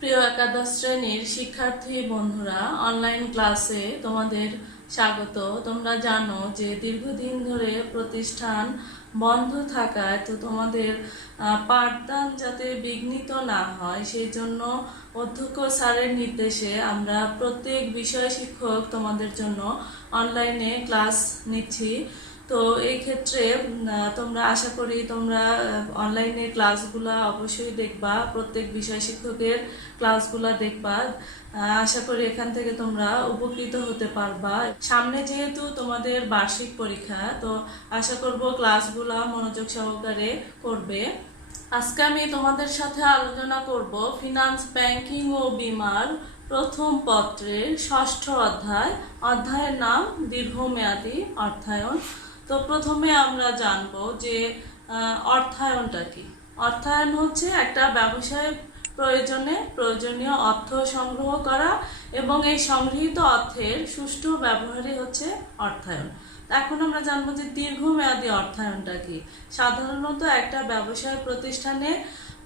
প্রিয় একাদশ শ্রেণীর শিক্ষার্থী বন্ধুরা, অনলাইন ক্লাসে তোমাদের স্বাগত। তোমরা জানো যে দীর্ঘদিন ধরে প্রতিষ্ঠান বন্ধ থাকায় তোমাদের পাঠদান যাতে বিঘ্নিত না হয় সেই জন্য অধ্যক্ষ স্যারের নির্দেশে আমরা প্রত্যেক বিষয় শিক্ষক তোমাদের জন্য অনলাইনে ক্লাস নিচ্ছি। তো এই ক্ষেত্রে তোমরা আশা করি তোমরা অনলাইনে ক্লাসগুলো অবশ্যই দেখবা, প্রত্যেক বিষয় শিক্ষকের ক্লাসগুলো দেখবা। আশা করি এখান থেকে তোমরা উপকৃত হতে পারবা। সামনে যেহেতু তোমাদের বার্ষিক পরীক্ষা, তো আশা করব ক্লাসগুলো মনোযোগ সহকারে করবে। আজকে আমি তোমাদের সাথে আলোচনা করব ফিনান্স, ব্যাংকিং ও বীমার প্রথম পত্রের ৬ষ্ঠ অধ্যায়ের নাম দীর্ঘমেয়াদী অর্থায়ন। তো প্রথমে আমরা জানবো যে অর্থায়নটা কি। অর্থায়ন হচ্ছে একটা ব্যবসায় প্রয়োজনীয় অর্থ সংগ্রহ করা এবং এই সংগৃহীত অর্থের সুষ্ঠু ব্যবহারই হচ্ছে অর্থায়ন। এখন আমরা জানবো যে দীর্ঘমেয়াদী অর্থায়নটা কি। সাধারণত একটা ব্যবসায় প্রতিষ্ঠানে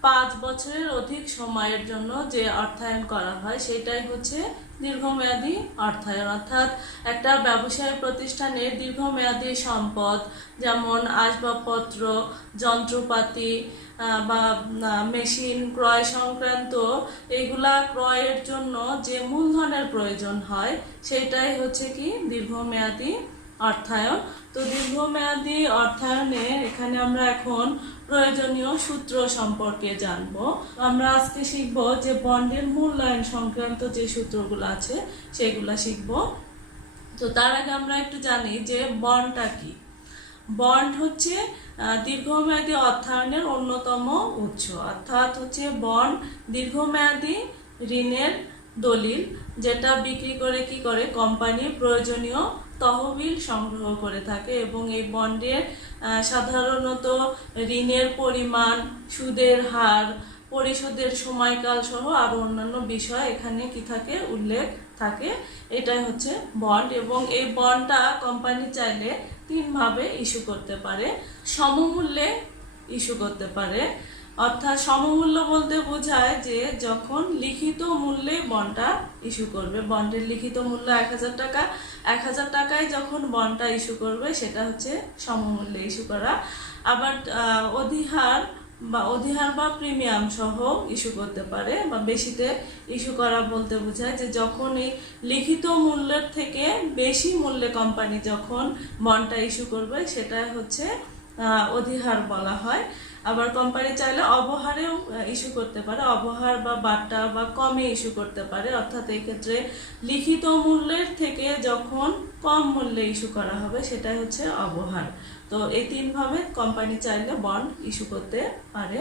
5 বছরের অধিক সময়ের জন্য যে অর্থায়ন করা হয় সেটাই হচ্ছে দীর্ঘমেয়াদী অর্থায়ন। অর্থাৎ একটা ব্যবসায় প্রতিষ্ঠানের দীর্ঘমেয়াদী সম্পদ যেমন আসবাবপত্র, যন্ত্রপাতি বা মেশিন ক্রয় সংক্রান্ত এইগুলা ক্রয়ের জন্য যে মূলধনের প্রয়োজন হয় সেটাই হচ্ছে কি দীর্ঘমেয়াদী অর্থায়ন। তো দীর্ঘমেয়াদী অর্থায়নে এখানে আমরা এখন প্রয়োজনীয় সূত্র সম্পর্কে জানবো। আমরা আজকে শিখব যে বন্ডের মূল্যায়ন সংক্রান্ত যে সূত্রগুলো আছে সেগুলো শিখব। তো তার আগে আমরা একটু জানি যে বন্ডটা কি। বন্ড হচ্ছে দীর্ঘমেয়াদী অর্থায়নের অন্যতম উৎস। অর্থাৎ হচ্ছে বন্ড দীর্ঘমেয়াদী ঋণের দলিল, যেটা বিক্রি করে কি করে কোম্পানি প্রয়োজনীয় তহবিল সংগ্রহ করে থাকে এবং এই বন্ডের সাধারণত ঋণের পরিমাণ, সুদের হার, পরিশোধের সময়কাল সহ আরো অন্যান্য বিষয় এখানে কি থাকে উল্লেখ থাকে। এটাই হচ্ছে বন্ড এবং এই বন্ডটা কোম্পানি চাইলে 3 ভাবে ইস্যু করতে পারে। সমমূল্যে ইস্যু করতে পারে, অর্থাৎ সমমূল্য বলতে বোঝায় যে যখন লিখিত মূল্যে বন্ডটা ইস্যু করবে, বন্ডের লিখিত মূল্য 1000 টাকা, 1000 টাকায় যখন বন্ডটা ইস্যু করবে সেটা হচ্ছে সমমূল্যে ইস্যু করা। আবার অধিহার বা প্রিমিয়াম সহ ইস্যু করতে পারে, বা বেশিতে ইস্যু করা বলতে বোঝায় যে যখন এই লিখিত মূল্যের থেকে বেশি মূল্যে কোম্পানি যখন বন্ডটা ইস্যু করবে সেটা হচ্ছে অধিহার বলা হয়। আবার কোম্পানি চাইলে অবহারেও ইস্যু করতে পারে, অবহার বা বাট্টা বা কমে ইস্যু করতে পারে। অর্থাৎ এই ক্ষেত্রে লিখিত মূল্যের থেকে যখন কম মূল্যে ইস্যু করা হবে সেটাই হচ্ছে অবহার। তো এই 3 ভাবে কোম্পানি চাইলে বন্ড ইস্যু করতে পারে।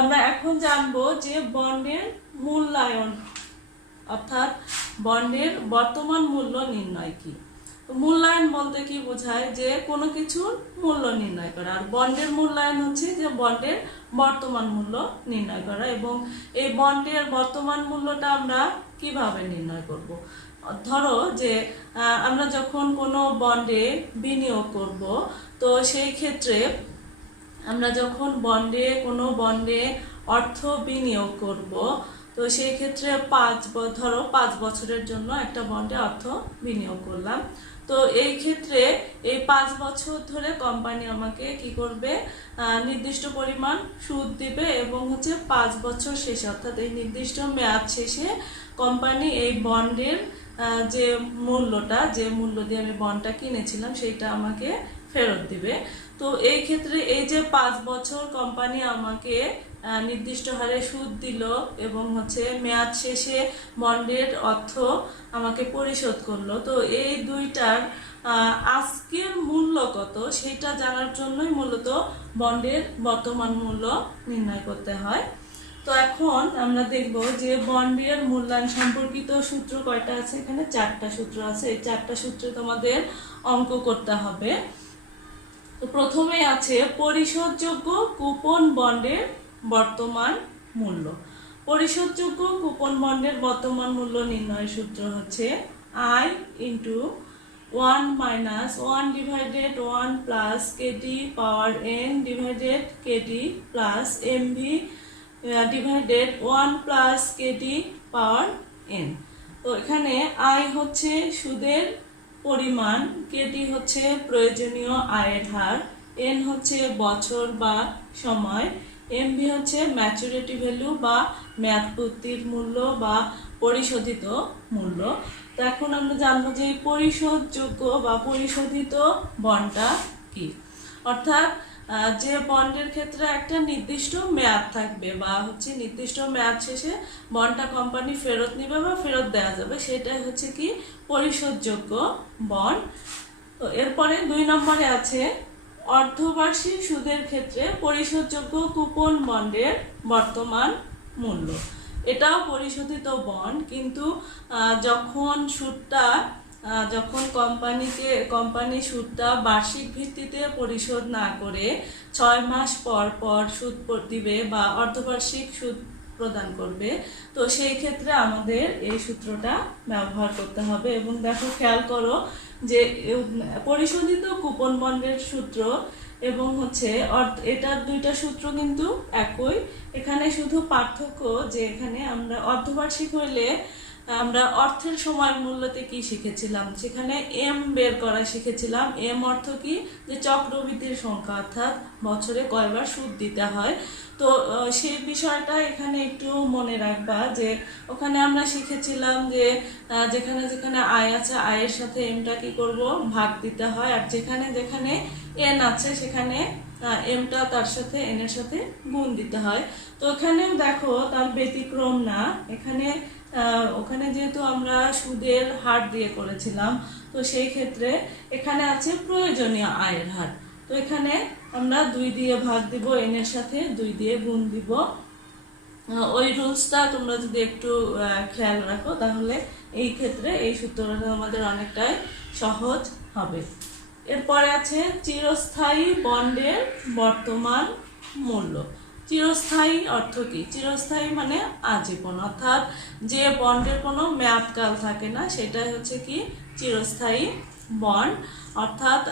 আমরা এখন জানবো যে বন্ডের মূল্যায়ন, অর্থাৎ বন্ডের বর্তমান মূল্য নির্ণয় কি। মূল্যায়ন বলতে কি বোঝায় যে কোনো কিছুর মূল্য নির্ণয় করা, আর বন্ডের মূল্যায়ন হচ্ছে যে বন্ডের বর্তমান মূল্য নির্ণয় করা। এবং এই বন্ডের বর্তমান মূল্যটা আমরা কিভাবে নির্ণয় করব। ধরো যে আমরা যখন কোনো বন্ডে বিনিয়োগ করব, তো সেই ক্ষেত্রে আমরা যখন কোনো বন্ডে অর্থ বিনিয়োগ করব, তো সেই ক্ষেত্রে 5 বছরের জন্য একটা বন্ডে অর্থ বিনিয়োগ করলাম। তো এই ক্ষেত্রে এই 5 বছর ধরে কোম্পানি আমাকে কি করবে, নির্দিষ্ট পরিমাণ সুদ দিবে এবং হচ্ছে 5 বছর শেষে, অর্থাৎ এই নির্দিষ্ট মেয়াদ শেষে কোম্পানি এই বন্ডের যে মূল্য দিয়ে আমি বন্ডটা কিনেছিলাম সেইটা আমাকে ফেরত দিবে। তো এই ক্ষেত্রে এই যে 5 বছর কোম্পানি আমাকে নির্দিষ্ট হারে সুদ দিল এবং হচ্ছে মেয়াদ শেষে বন্ডের অর্থ আমাকে পরিশোধ করলো, তো এই দুইটার আজকের মূল্য কত সেটা জানার জন্যই মূলত বন্ডের বর্তমান মূল্য নির্ণয় করতে হয়। তো এখন আমরা দেখব যে বন্ডের মূল্যায়ন সম্পর্কিত সূত্র কয়টা আছে। এখানে 4টা সূত্র আছে। এই 4টা সূত্রে তোমাদের অঙ্ক করতে হবে। তো প্রথমে আছে পরিশোধযোগ্য কুপন বন্ডের বর্তমান মূল্য। পরিশোধযোগ্য কুপন বন্ডের বর্তমান মূল্য নির্ণয়ের সূত্র হচ্ছে I × 1 - 1/1 + KT power n/KT + MV divided 1 plus KT power N. তো এখানে আই হচ্ছে সুদের পরিমাণ, কেটি হচ্ছে প্রয়োজনীয় আয়ের হার, এন হচ্ছে বছর বা সময়, এমভি হচ্ছে ম্যাচুরিটি ভ্যালু বা মেয়াদপূর্তির মূল্য বা পরিশোধিত মূল্য। তো এখন আমরা জানবো যে পরিশোধযোগ্য বা পরিশোধিত বন্ডটা কি। অর্থাৎ যে বন্ডের ক্ষেত্রে একটা নির্দিষ্ট মেয়াদ থাকবে বা হচ্ছে নির্দিষ্ট মেয়াদ শেষে বন্ডটা কোম্পানি ফেরত নেবে বা ফেরত দেওয়া যাবে, সেটাই হচ্ছে কি পরিশোধযোগ্য বন্ড। তো এরপরে 2 নম্বরে আছে অর্ধবার্ষিক সুদের ক্ষেত্রে পরিশোধযোগ্য কুপন বন্ডের বর্তমান মূল্য। এটাও পরিশোধিত বন্ড, কিন্তু যখন কোম্পানি সুদটা বার্ষিক ভিত্তিতে পরিশোধ না করে 6 মাস পর পর সুদ দিবে বা অর্ধবার্ষিক সুদ প্রদান করবে, তো সেই ক্ষেত্রে আমাদের এই সূত্রটা ব্যবহার করতে হবে। এবং দেখো, খেয়াল করো যে পরিশোধিত কুপন বন্ডের সূত্র এবং হচ্ছে এটার দুইটা সূত্র কিন্তু একই। এখানে শুধু পার্থক্য যে এখানে আমরা অর্ধবার্ষিক হইলে আমরা অর্থের সময়ের মূল্যতে কি শিখেছিলাম, সেখানে এম বের করা শিখেছিলাম। এম অর্থ কি, যে চক্রবৃদ্ধির সংখ্যা, অর্থাৎ বছরে কয়বার সুদ দিতে হয়। তো সেই বিষয়টা এখানে একটু মনে রাখবা যে ওখানে আমরা শিখেছিলাম যে যেখানে যেখানে আয় আছে আয়ের সাথে এমটা কি করব, ভাগ দিতে হয়, আর যেখানে যেখানে এন আছে সেখানে এমটা তার সাথে এন এর সাথে গুণ দিতে হয়। তো এখানেও দেখো তার ব্যতিক্রম না। ওখানে যেহেতু আমরা সুদের হার দিয়ে করেছিলাম, তো সেই ক্ষেত্রে এখানে আছে প্রয়োজনীয় আয়ের হার। তো এখানে আমরা 2 দিয়ে ভাগ দিব, এন এর সাথে 2 দিয়ে গুণ দিব। ওই রুলসটা তোমরা যদি একটু খেয়াল রাখো, তাহলে এই ক্ষেত্রে এই সূত্রটা আমাদের অনেকটাই সহজ হবে। এরপরে আছে চিরস্থায়ী বন্ডের বর্তমান মূল্য। চিরস্থায়ী অর্থ কি? চিরস্থায়ী মানে আজীবন, অর্থাৎ যে বন্ডের কোনো মেয়াদকাল থাকে না, সেটাই হচ্ছে কি চিরস্থায়ী বন্ড। অর্থাৎ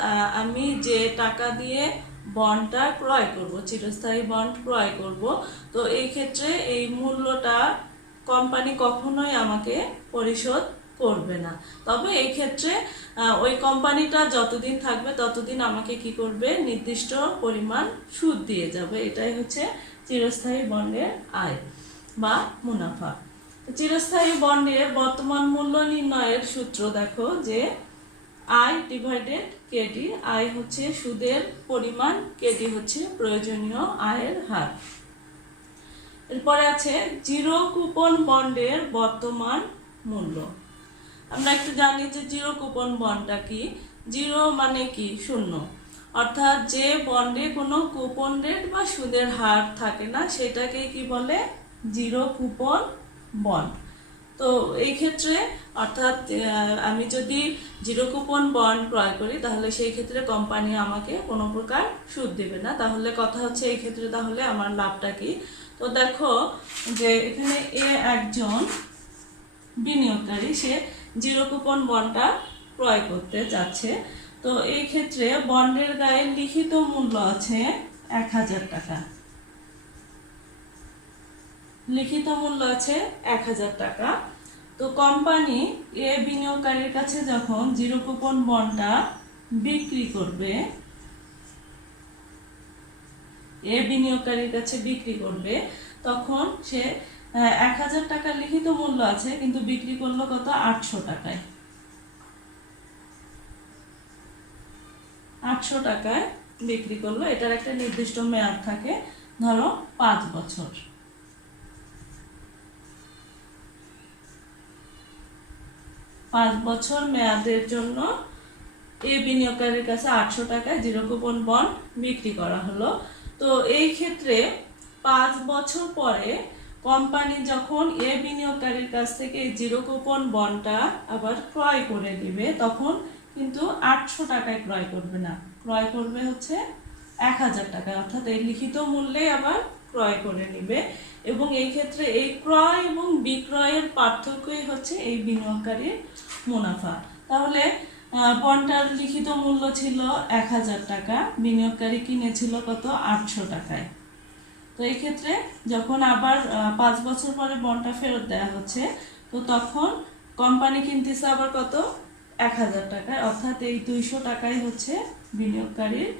আমি যে টাকা দিয়ে বন্ডটা ক্রয় করব, চিরস্থায়ী বন্ড ক্রয় করব, তো এই ক্ষেত্রে এই মূল্যটা কোম্পানি কখনোই আমাকে পরিশোধ করবে না। তবে এই ক্ষেত্রে ওই কোম্পানিটা যতদিন থাকবে ততদিন আমাকে কি করবে, নির্দিষ্ট পরিমাণ সুদ দিয়ে যাবে। এটাই হচ্ছে চিরস্থায়ী বন্ডের আয় বা মুনাফা। চিরস্থায়ী বন্ডের বর্তমান মূল্য নির্ণয়ের সূত্র দেখো, যে আই ডিভাইডেড কেডি। আই হচ্ছে সুদের পরিমাণ, কেডি হচ্ছে প্রয়োজনীয় আয়ের হার। এরপরে আছে জিরো কুপন বন্ডের বর্তমান মূল্য। আমরা একটু জানি যে জিরো কুপন বন্ডটা কি। জিরো মানে কি, শূন্য, অর্থাৎ যে বন্ডে কোনো কুপন রেট বা সুদের হার থাকে না, সেটাকে কি বলে, জিরো কুপন বন্ড। তো এই ক্ষেত্রে অর্থাৎ আমি যদি জিরো কুপন বন্ড ক্রয় করি, তাহলে সেই ক্ষেত্রে কোম্পানি আমাকে কোনো প্রকার সুদ দেবে না। তাহলে কথা হচ্ছে এই ক্ষেত্রে তাহলে আমার লাভটা কি। তো দেখো যে এখানে একজন বিনিয়োগকারী, সে জিরো কুপন বন্ডটা ক্রয় করতে যাচ্ছে। তো এই ক্ষেত্রে বন্ডের গায়ে লিখিত মূল্য আছে 1000 টাকা। লিখিত মূল্য আছে 1000 টাকা। তো কোম্পানি বিনিয়োগকারীর কাছে যখন জিরো কুপন বন্ডটা বিক্রি করবে, বিনিয়োগকারীর কাছে বিক্রি করবে, তখন সে 1000 টাকা লিখিত মূল্য আছে, কিন্তু বিক্রি করলো কত, 800 টাকায়। 800 টাকায় বিক্রি করলো। এটার একটা নির্দিষ্ট মেয়াদ থাকে, ধরো 5 বছর। 5 বছর মেয়াদের জন্য বিনিয়োগকারীর কাছে 800 টাকায় জিরো কুপন বন্ড বিক্রি করা হলো। তো এই ক্ষেত্রে 5 বছর পরে কোম্পানি যখন বিনিয়োগকারীর কাছ থেকে এই জিরো কুপন বন্ডটা আবার ক্রয় করে দিবে, তখন কিন্তু 800 টাকায় ক্রয় করবে না, ক্রয় করবে হচ্ছে 1000 টাকায়, অর্থাৎ এই লিখিত মূল্যে আবার ক্রয় করে নিবে। এবং এই ক্ষেত্রে এই ক্রয় এবং বিক্রয়ের পার্থক্যই হচ্ছে এই বিনিয়োগকারীর মুনাফা। তাহলে বন্ডটার লিখিত মূল্য ছিল 1000 টাকা, বিনিয়োগকারী কিনেছিল কত, 800 টাকায়। তো এই ক্ষেত্রে যখন আবার 5 বছর পরে বন্ডটা ফেরত দেওয়া হচ্ছে, তো তখন কোম্পানি কিনতেছে আবার কত, 1000 টাকায়, অর্থাৎ এই 200 টাকাই হচ্ছে বিনিয়োগকারীর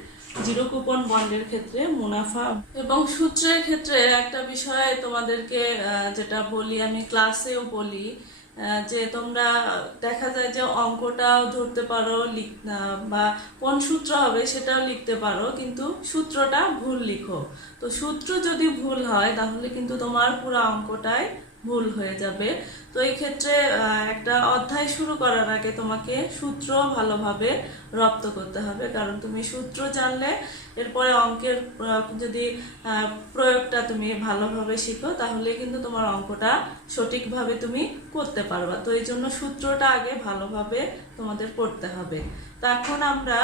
জিরো কুপন বন্ডের ক্ষেত্রে মুনাফা। এবং সূত্রের ক্ষেত্রে একটা বিষয় তোমাদেরকে যেটা বলি, আমি ক্লাসেও বলি, যে তোমরা দেখা যায় যে অঙ্কটাও ধরতে পারো বা কোন সূত্র হবে সেটাও লিখতে পারো, কিন্তু সূত্রটা ভুল লিখো। তো সূত্র যদি ভুল হয় তাহলে কিন্তু তোমার পুরো অঙ্কটাই ভুল হয়ে যাবে। তো এই ক্ষেত্রে একটা অধ্যায় শুরু করার আগে তোমাকে সূত্র ভালোভাবে রপ্ত করতে হবে, কারণ তুমি সূত্র জানলে এরপরে অঙ্কের যদি প্রয়োগটা তুমি ভালোভাবে শিখো তাহলে কিন্তু তোমার অঙ্কটা সঠিকভাবে তুমি করতে পারবা। তো এই জন্য সূত্রটা আগে ভালোভাবে তোমাদের পড়তে হবে। তো এখন আমরা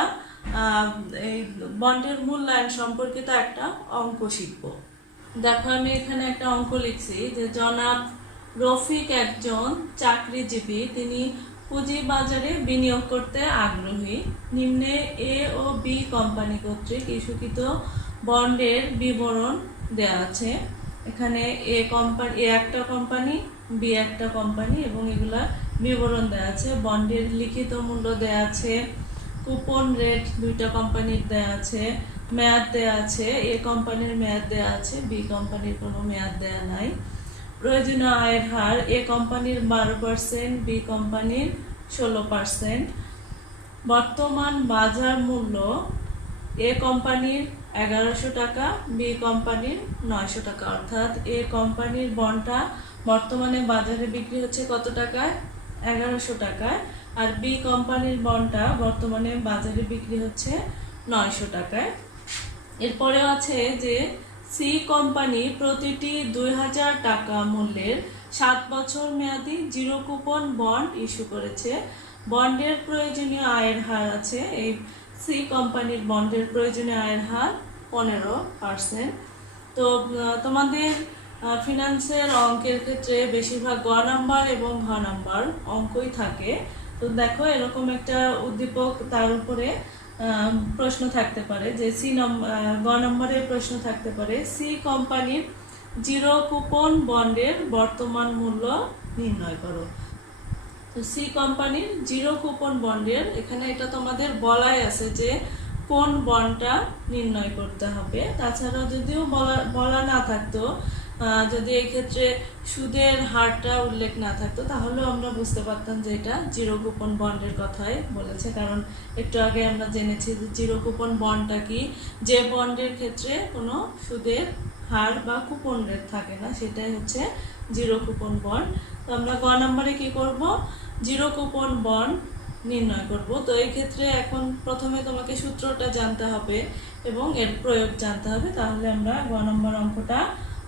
এই বন্ডের মূল্যায়ন সম্পর্কিত একটা অঙ্ক শিখব। দেখো আমি এখানে একটা অঙ্ক লিখছি যে জনাব রফিক একজন চাকরিজীবী, তিনি পুঁজিবাজারে বিনিয়োগ করতে আগ্রহী। নিম্নে এ ও বি কোম্পানি কর্তৃক ইস্যুকৃত বন্ডের বিবরণ দেওয়া আছে। এখানে এ একটা কোম্পানি, বি একটা কোম্পানি, এবং এগুলা বিবরণ দেওয়া আছে। বন্ডের লিখিত মূল্য দেওয়া আছে, কুপন রেট দুইটা কোম্পানির দেওয়া আছে, মেয়াদ দেওয়া আছে, এ কোম্পানির মেয়াদ দেওয়া আছে, বি কোম্পানির কোনো মেয়াদ দেওয়া নাই। প্রয়োজনীয় আয়ের হার, এ কোম্পানির 12%, বি কোম্পানির 16%। বর্তমান বাজার মূল্য, এ কোম্পানির 1100 টাকা, বি কোম্পানির 900 টাকা, অর্থাৎ এ কোম্পানির বন্ডটা বর্তমানে বাজারে বিক্রি হচ্ছে কত টাকায়, 1100 টাকায়, আর বি কোম্পানির বন্ডটা বর্তমানে বাজারে বিক্রি হচ্ছে 900 টাকায়। এরপরেও আছে যে সি কোম্পানি প্রতিটি 2000 টাকা মূল্যের 7 বছর মেয়াদী জিরো কুপন বন্ড ইস্যু করেছে। বন্ডের প্রয়োজনীয় আয়ের হার আছে, এই সি কোম্পানির বন্ডের প্রয়োজনীয় আয়ের হার 15%। তো তোমাদের ফিনান্সের অঙ্কের ক্ষেত্রে বেশিরভাগ গ নাম্বার এবং ঘ নাম্বার অঙ্কই থাকে। তো দেখো এরকম একটা উদ্দীপক, তার উপরে প্রশ্ন থাকতে পারে যে গ নম্বরের প্রশ্ন থাকতে পারে সি কোম্পানির জিরো কুপন বন্ডের বর্তমান মূল্য নির্ণয় করো। তো সি কোম্পানির জিরো কুপন বন্ডের এখানে এটা তোমাদের বলাই আছে যে কোন বন্ডটা নির্ণয় করতে হবে। তাছাড়া যদিও বলা না থাকতো, যদি এই ক্ষেত্রে সুদের হারটা উল্লেখ না থাকতো তাহলেও আমরা বুঝতে পারতাম যে এটা জিরো কুপন বন্ডের কথাই বলেছে, কারণ একটু আগে আমরা জেনেছি যে জিরো কুপন বন্ডটা কি, যে বন্ডের ক্ষেত্রে কোনো সুদের হার বা কুপন রেট থাকে না, সেটাই হচ্ছে জিরো কুপন বন্ড। তো আমরা গ নম্বরে কি করব, জিরো কুপন বন্ড নির্ণয় করব। তো এই ক্ষেত্রে এখন প্রথমে তোমাকে সূত্রটা জানতে হবে এবং এর প্রয়োগ জানতে হবে, তাহলে আমরা গ নম্বর অঙ্কটা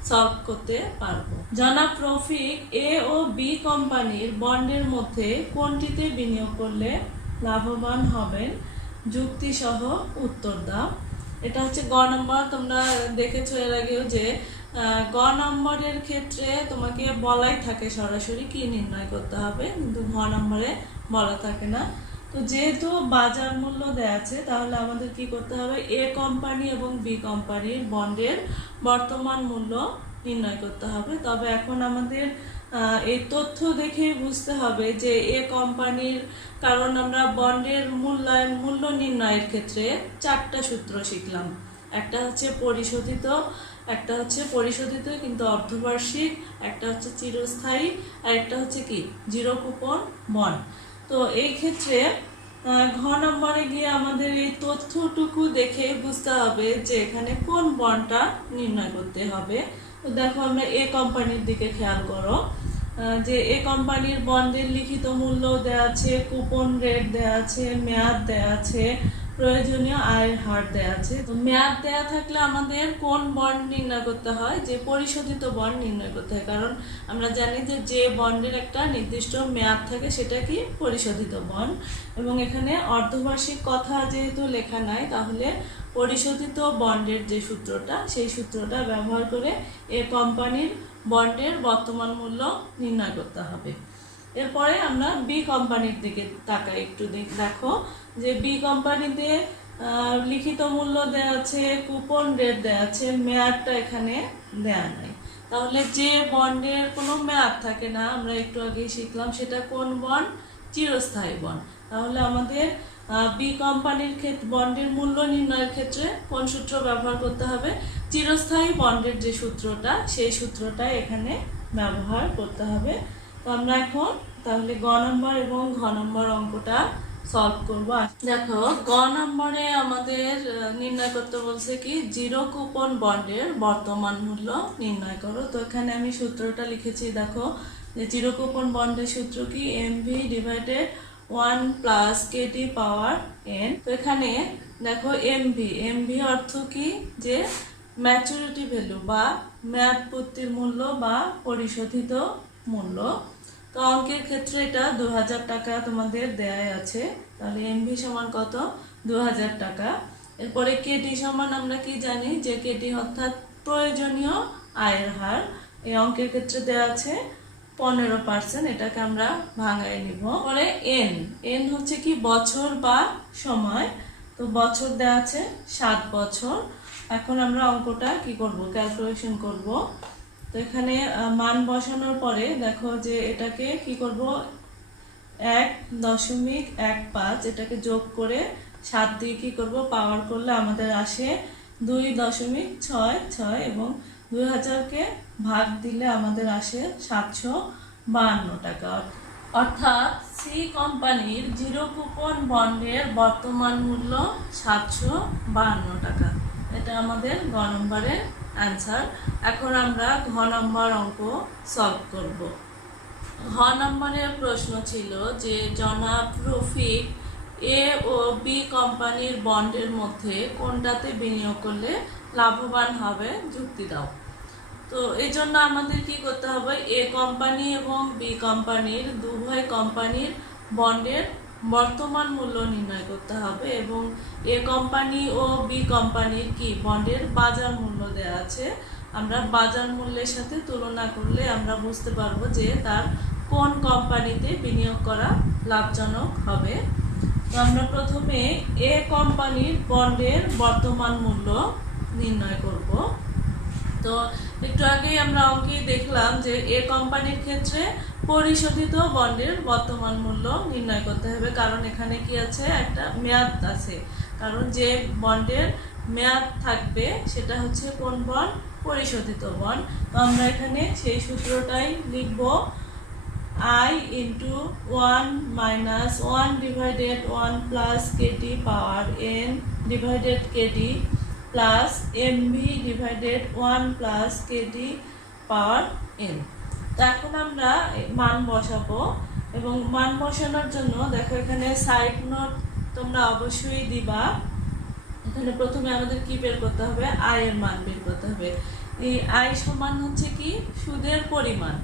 সলভ করতে পারবো। জনাব রফিক এ ও বি কোম্পানির বন্ডের মধ্যে কোনটিতে বিনিয়োগ করলে লাভবান হবেন, যুক্তি সহ উত্তর দাও। এটা হচ্ছে গ নম্বর। তোমরা দেখেছো এর আগেও যে গ নম্বরের ক্ষেত্রে তোমাকে বলাই থাকে সরাসরি কি নির্ণয় করতে হবে, কিন্তু ঘ নম্বরে বলা থাকে না। তো যেহেতু বাজার মূল্য দেওয়া আছে তাহলে আমাদের কি করতে হবে, এ কোম্পানি এবং বি কোম্পানির বন্ডের বর্তমান মূল্য নির্ণয় করতে হবে। তবে এখন আমাদের এই তথ্য দেখে বুঝতে হবে যে এ কোম্পানির, কারণ আমরা বন্ডের মূল্য নির্ণয়ের ক্ষেত্রে 4টা সূত্র শিখলাম। একটা হচ্ছে পরিশোধিত, একটা হচ্ছে পরিশোধিত কিন্তু অর্ধবার্ষিক, একটা হচ্ছে চিরস্থায়ী, আর একটা হচ্ছে কি জিরো কুপন বন্ড। তো এই ক্ষেত্রে ঘ নম্বরে গিয়ে আমাদের এই তথ্যটুকু দেখে বুঝতে হবে যে এখানে কোন বন্ডটা নির্ণয় করতে হবে। তো দেখো আমরা এ কোম্পানির দিকে খেয়াল করো, যে এ কোম্পানির বন্ডের লিখিত মূল্য দেওয়া আছে, কুপন রেট দেওয়া আছে, মেয়াদ দেওয়া আছে, প্রয়োজনীয় আয়ের হার দেওয়া আছে। তো মেয়াদ দেওয়া থাকলে আমাদের কোন বন্ড নির্ণয় করতে হয়, যে পরিশোধিত বন্ড নির্ণয় করতে হয়, কারণ আমরা জানি যে বন্ডের একটা নির্দিষ্ট মেয়াদ থাকে সেটা কি পরিশোধিত বন্ড। এবং এখানে অর্ধবার্ষিক কথা যেহেতু লেখা নাই, তাহলে পরিশোধিত বন্ডের যে সূত্রটা সেই সূত্রটা ব্যবহার করে এ কোম্পানির বন্ডের বর্তমান মূল্য নির্ণয় করতে হবে। এরপরে আমরা বি কোম্পানির দিকে তাকাই একটু, দেখো যে বি কোম্পানিতে লিখিত মূল্য দেওয়া আছে, কুপন রেট দেওয়া আছে, মেয়াদটা এখানে দেওয়া নাই। তাহলে যে বন্ডের কোনো মেয়াদ থাকে না, আমরা একটু আগেই শিখলাম, সেটা কোন বন্ড? চিরস্থায়ী বন্ড। তাহলে আমাদের বি কোম্পানির ক্ষেত্রে বন্ডের মূল্য নির্ণয়ের ক্ষেত্রে কোন সূত্র ব্যবহার করতে হবে? চিরস্থায়ী বন্ডের যে সূত্রটা, সেই সূত্রটাই এখানে ব্যবহার করতে হবে। তো আমরা এখন তাহলে গ নম্বর এবং ঘ নম্বর অঙ্কটা সলভ করব। দেখো, গ নম্বরে আমাদের নির্ণয় করতে বলছে কি, জিরো কুপন বন্ডের বর্তমান মূল্য নির্ণয় করো। তো এখানে আমি সূত্রটা লিখেছি, দেখো যে জিরো কুপন বন্ডের সূত্র কি, MV divided 1 plus KT power N. তো এখানে দেখো এমভি অর্থ কি, যে ম্যাচুরিটি ভ্যালু বা মেয়াদ পূর্তির মূল্য বা পরিশোধিত মূল্য। তো অঙ্কের ক্ষেত্রে এটা 2000 টাকা তোমাদের দেয়াই আছে। তাহলে এমভি সমান কত? 2000 টাকা। এরপরে কেটি সমান আমরা কি জানি, যে কেটি অর্থাৎ প্রয়োজনীয় আয়ের হার। এই অঙ্কের ক্ষেত্রে দেওয়া আছে 15%, এটাকে আমরা ভাঙায় নিব। পরে এন হচ্ছে কি, বছর বা সময়। তো বছর দেওয়া আছে 7 বছর। এখন আমরা অঙ্কটা কি করব? ক্যালকুলেশন করব। তো এখানে মান বসানোর পরে দেখো যে এটাকে কি করব, 1.15 এটাকে যোগ করে 7 দিয়ে কি করব, পাওয়ার করলে আমাদের আসে 2.66 এবং 2000কে ভাগ দিলে আমাদের আসে 752 টাকা। অর্থাৎ সি কোম্পানির জিরো কুপন বন্ডের বর্তমান মূল্য 752 টাকা। এটা আমাদের গ নম্বরের অ্যান্সার। এখন আমরা ঘ নম্বর অঙ্ক সলভ করব। ঘ নম্বরের প্রশ্ন ছিল যে জনাব রফিক এ ও বি কোম্পানির বন্ডের মধ্যে কোনটাতে বিনিয়োগ করলে লাভবান হবে, যুক্তি দাও। তো এই জন্য আমাদের কি করতে হবে, এ কোম্পানি এবং বি কোম্পানির উভয় কোম্পানির বন্ডের বর্তমান মূল্য নির্ণয় করতে হবে এবং এ কোম্পানি ও বি কোম্পানির কি বন্ডের বাজার মূল্য দেওয়া আছে। আমরা বাজার মূল্যের সাথে তুলনা করলে আমরা বুঝতে পারবো যে তার কোন কোম্পানিতে বিনিয়োগ করা লাভজনক হবে। তো আমরা প্রথমে এ কোম্পানির বন্ডের বর্তমান মূল্য নির্ণয় করব। তো একটু আগেই আমরা অঙ্কে দেখলাম যে এ কোম্পানির ক্ষেত্রে পরিশোধিত বন্ডের বর্তমান মূল্য নির্ণয় করতে হবে, কারণ এখানে কি আছে, একটা মেয়াদ আছে। কারণ যে বন্ডের মেয়াদ থাকবে সেটা হচ্ছে কোন বন্ড? পরিশোধিত বন্ড। তো আমরা এখানে সেই সূত্রটাই লিখব, I into 1 minus 1 divided 1 plus KT power n divided KT plus MV divided 1 plus KT power n। তো এখন আমরা মান বসাবো এবং মান বসানোর জন্য দেখো এখানে সাইড নোট তোমরা অবশ্যই দিবা। এখানে প্রথমে আমাদের কি বের করতে হবে, আয়ের মান বের করতে হবে। এই আয় সমান হচ্ছে কি, সুদের পরিমাণ,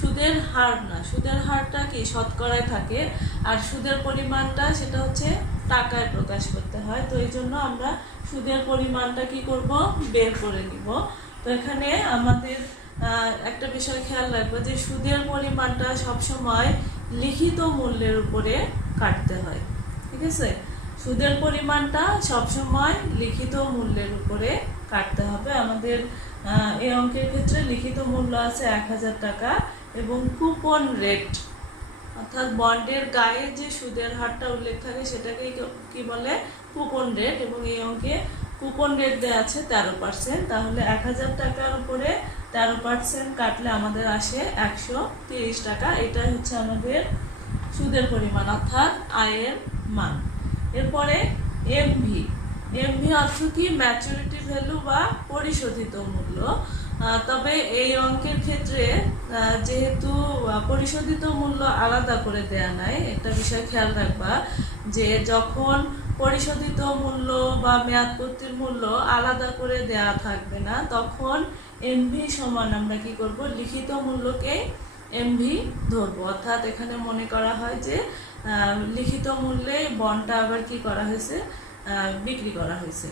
সুদের হার না, সুদের হারটা কি শতকরায় থাকে, আর সুদের পরিমাণটা সেটা হচ্ছে টাকায় প্রকাশ করতে হয়। তো এই জন্য আমরা সুদের পরিমাণটা কি করব, বের করে নিব। তো এখানে আমাদের একটা বিষয় খেয়াল রাখবো যে সুদের পরিমাণটা সবসময় লিখিত মূল্যের উপরে কাটতে হয়, ঠিক আছে? সুদের পরিমাণটা সবসময় লিখিত মূল্যের উপরে কাটতে হবে। আমাদের এই অঙ্কের ক্ষেত্রে লিখিত মূল্য আছে 1000 টাকা এবং কুপন রেট অর্থাৎ বন্ডের গায়ে যে সুদের হারটা উল্লেখ থাকে সেটাকে কি বলে, কুপন রেট। এবং এই অঙ্কে কুপন রেট দেওয়া আছে 13%। তাহলে 1000 টাকার উপরে 13% কাটলে আমাদের আসে 130 টাকা। এটাই হচ্ছে আমাদের সুদের পরিমাণ অর্থাৎ আয়ের মান। এরপরে এমভি অর্থ কি, ম্যাচুরিটি ভ্যালু বা পরিশোধিত মূল্য। তবে এই অঙ্কের ক্ষেত্রে যেহেতু পরিশোধিত মূল্য আলাদা করে দেয়া নাই, একটা বিষয় খেয়াল রাখবা যে যখন পরিশোধিত মূল্য বা মেয়াদপূর্তির মূল্য আলাদা করে দেয়া থাকবে না, তখন এমভি সমান আমরা কি করব, লিখিত মূল্যকে এমভি ধরবো। অর্থাৎ এখানে মনে করা হয় যে লিখিত মূল্যে বন্ডটা আবার কি করা হয়েছে, বিক্রি করা হয়েছে।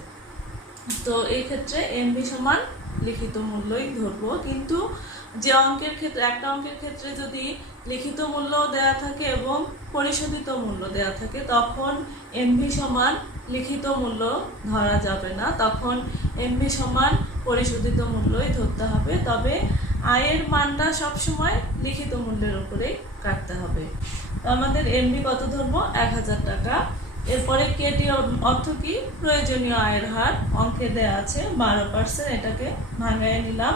তো এই ক্ষেত্রে এমভি সমান লিখিত মূল্যই ধরবো। কিন্তু যে অঙ্কের ক্ষেত্রে, একটা অঙ্কের ক্ষেত্রে যদি লিখিত মূল্য দেয়া থাকে এবং পরিশোধিত মূল্য দেয়া থাকে, তখন এমভি সমান লিখিত মূল্য ধরা যাবে না, তখন এমবি সমান পরিশোধিত মূল্যই ধরতে হবে। তবে আয়ের মানটা সবসময় লিখিত মূল্যের উপরেই কাটতে হবে। তো আমাদের এমবি কত ধরবো? 1000 টাকা। এরপরে কেটি অর্থ কি? প্রয়োজনীয় আয়ের হার অঙ্কে দেয়া আছে 12%, এটাকে ভাঙায় নিলাম।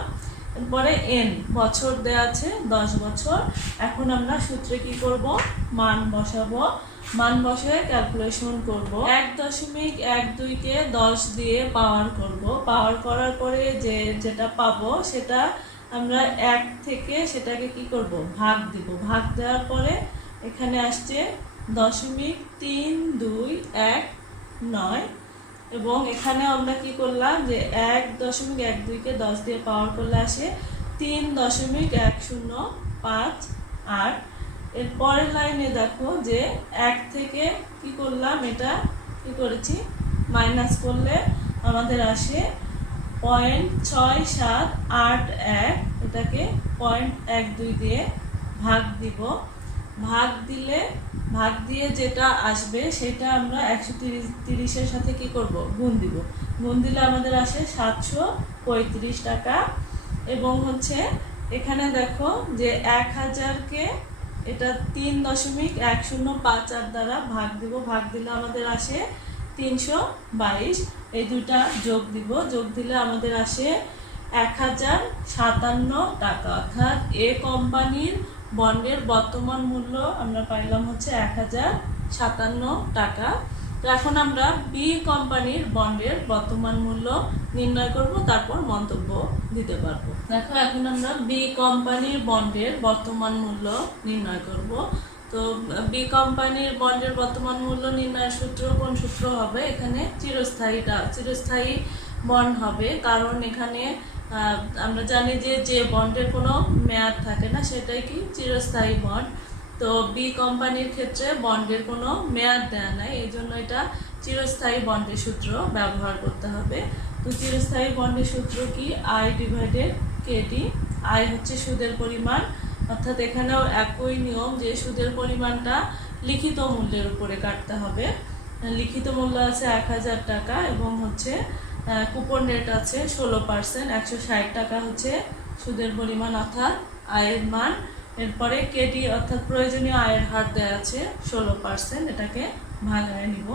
এরপরে এন বছর দেয়া আছে 10 বছর। এখন আমরা সূত্রে কি করব? মান বসাবো। মান বসে ক্যালকুলেশন করব। 1.12 কে 10 দিয়ে পাওয়ার করব। পাওয়ার করার পরে যেটা পাবো সেটা আমরা 1 থেকে সেটাকে কি করব? ভাগ দিব। ভাগ দেওয়ার পরে এখানে আসছে 0.3219, এবং এখানে আমরা কি করলাম যে 1.12 কে 10 দিয়ে পাওয়ার করলে আসে 3.1058। এর পরের লাইনে দেখো যে 1 থেকে কি করলাম, এটা কি করেছি মাইনাস করলে আমাদের আসে 0.6781, এটাকে 0.12 দিয়ে ভাগ দিব। ভাগ দিয়ে যেটা আসবে সেটা আমরা 130-এর সাথে কি করব? গুণ দিব। গুণ দিলে আমাদের আসে 735 টাকা। এবং হচ্ছে এখানে দেখো যে 1000-কে এটা 3.1058 দ্বারা ভাগ দিব। ভাগ দিলে আমাদের আসে 322। এই দুইটা যোগ দিব। যোগ দিলে আমাদের আসে 1057 টাকা। অর্থাৎ এ কোম্পানির বন্ডের বর্তমান মূল্য আমরা পাইলাম হচ্ছে 1057 টাকা। তো এখন আমরা বি কোম্পানির বন্ডের বর্তমান মূল্য নির্ণয় করব, তারপর মন্তব্য দিতে পারবো। দেখো এখন আমরা বি কোম্পানির বন্ডের বর্তমান মূল্য নির্ণয় করব। তো বি কোম্পানির বন্ডের বর্তমান মূল্য নির্ণয়ের সূত্র কোন সূত্র হবে? এখানে চিরস্থায়ী বন্ড হবে, কারণ এখানে আমরা জানি যে বন্ডের কোনো মেয়াদ থাকে না, সেটাই কি চিরস্থায়ী বন্ড। তো বি কোম্পানির ক্ষেত্রে বন্ডের কোনো মেয়াদ দেয়া নাই, এই জন্য এটা চিরস্থায়ী বন্ডের সূত্র ব্যবহার করতে হবে। তো চিরস্থায়ী বন্ডের সূত্র কি? I divided Katie. আই হচ্ছে সুদের পরিমাণ, অর্থাৎ এখানেও একই নিয়ম যে সুদের পরিমাণটা লিখিত মূল্যের উপরে কাটতে হবে। লিখিত মূল্য আছে 1000 টাকা এবং হচ্ছে কুপন রেট আছে 16%। 160 টাকা হচ্ছে সুদের পরিমাণ অর্থাৎ আয়ের মান। এরপরে কেটি অর্থাৎ প্রয়োজনীয় আয়ের হার দেওয়া আছে 16%, এটাকে ভাঙায় নিব।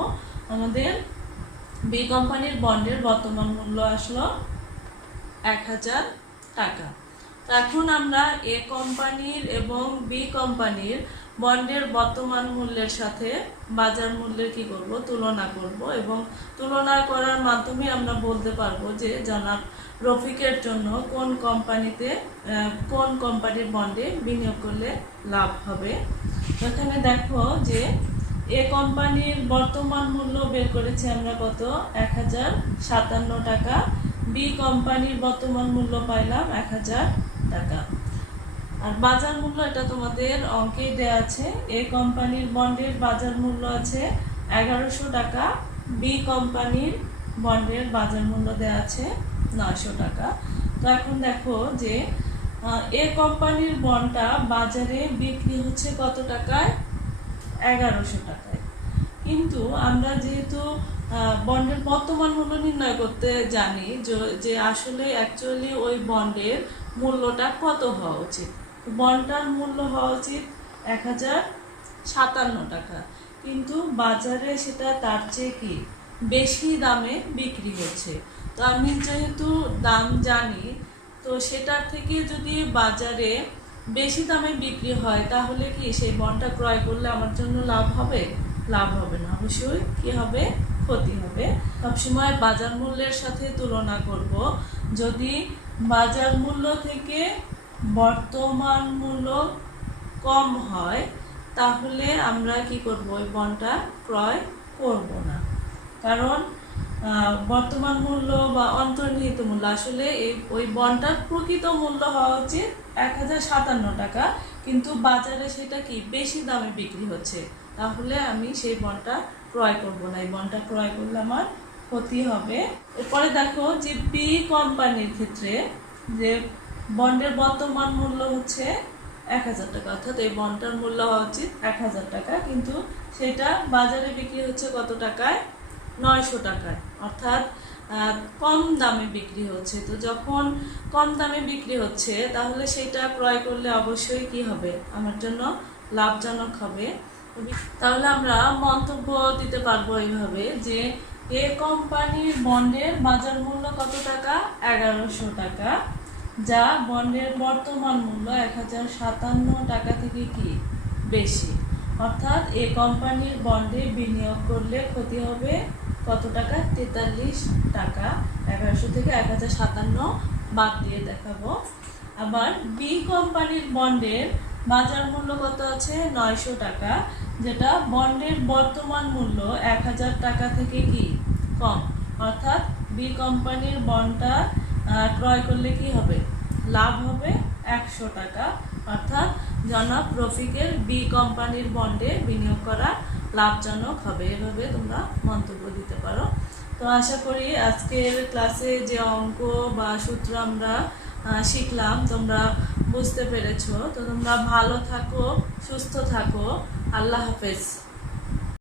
আমাদের বি কোম্পানির বন্ডের বর্তমান মূল্য আসলো 1000 টাকা। এখন আমরা এ কোম্পানির এবং বি কোম্পানির বন্ডের বর্তমান মূল্যের সাথে বাজার মূল্যের কি করব? তুলনা করব, এবং তুলনা করার মাধ্যমে আমরা বলতে পারবো যে জনাব রফিকের জন্য কোন কোম্পানির বন্ডে বিনিয়োগ করলে লাভ হবে। এখানে দেখো যে এ কোম্পানির বর্তমান মূল্য বের করেছি আমরা কত? 1057 টাকা। বি কোম্পানির বর্তমান মূল্য পাইলাম 1000 টাকা। আর বাজার মূল্য এটা তোমাদের অঙ্কে দেয়া আছে। এ কোম্পানির বন্ডের বাজার মূল্য আছে 1100 টাকা। বি কোম্পানির বন্ডের বাজার মূল্য দেয়া আছে 900 টাকা। তো এখন দেখো যে এ কোম্পানির বন্ডটা বাজারে বিক্রি হচ্ছে কত টাকায়? 1100 টাকায়। কিন্তু আমরা যেহেতু বন্ডের বর্তমান মূল্য নির্ণয় করতে জানি যে আসলে অ্যাকচুয়ালি ওই বন্ডের মূল্যটা কত হওয়া উচিত। বন্ডটার মূল্য হওয়া উচিত 1057 টাকা, কিন্তু বাজারে সেটা তার চেয়ে কি বেশি দামে বিক্রি হচ্ছে। তো আমি যেহেতু দাম জানি, তো সেটার থেকে যদি বাজারে বেশি দামে বিক্রি হয় তাহলে কি সেই বন্ডটা ক্রয় করলে আমার জন্য লাভ হবে? লাভ হবে না, অবশ্যই কি হবে? ক্ষতি হবে। সবসময় বাজার মূল্যের সাথে তুলনা করব। যদি বাজার মূল্য থেকে বর্তমান মূল্য কম হয় তাহলে আমরা কি করব? ওই বন্ডটা ক্রয় করব না, কারণ বর্তমান মূল্য বা অন্তর্নিহিত মূল্য আসলে ওই বন্ডটার প্রকৃত মূল্য হওয়া উচিত 1057 টাকা, কিন্তু বাজারে সেটা কি বেশি দামে বিক্রি হচ্ছে, তাহলে আমি সেই বন্ডটা ক্রয় করব না। এই বন্ডটা ক্রয় করলে আমার ক্ষতি হবে। এরপরে দেখো যে বি কোম্পানির ক্ষেত্রে যে বন্ডের বর্তমান মূল্য হচ্ছে 1000 টাকা, অর্থাৎ এই বন্ডটার মূল্য হওয়া উচিত 1000 টাকা, কিন্তু সেটা বাজারে বিক্রি হচ্ছে কত টাকায়? 900 টাকায়, অর্থাৎ কম দামে বিক্রি হচ্ছে। তো যখন কম দামে বিক্রি হচ্ছে তাহলে সেটা ক্রয় করলে অবশ্যই কি হবে, আমার জন্য লাভজনক হবে। তাহলে আমরা মন্তব্য দিতে পারবো এইভাবে যে এ কোম্পানির বন্ডের বাজার মূল্য কত টাকা, 1100 টাকা, যা বন্ডের বর্তমান মূল্য 1057 টাকা থেকে কি বেশি। অর্থাৎ এ কোম্পানির বন্ডে বিনিয়োগ করলে ক্ষতি হবে কত টাকা, 43 টাকা। 1100 থেকে 1057 বাদ দিয়ে দেখাবো। আবার বি কোম্পানির বন্ডের বাজার মূল্য কত আছে, 900 টাকা, যেটা বন্ডের বর্তমান মূল্য 1000 টাকা থেকে কি কম। অর্থাৎ বি কোম্পানির বন্ডটা ক্রয় করলে কি হবে, লাভ হবে 100 টাকা। অর্থাৎ জনাব রফিকের বি কোম্পানির বন্ডে বিনিয়োগ করা লাভজনক হবে। এভাবে তোমরা মন্তব্য দিতে পারো। তো আশা করি আজকের ক্লাসে যে অঙ্ক বা সূত্র আমরা শিখলাম তোমরা বুঝতে পেরেছো। তো তোমরা ভালো থাকো, সুস্থ থাকো। আল্লাহ হাফেজ।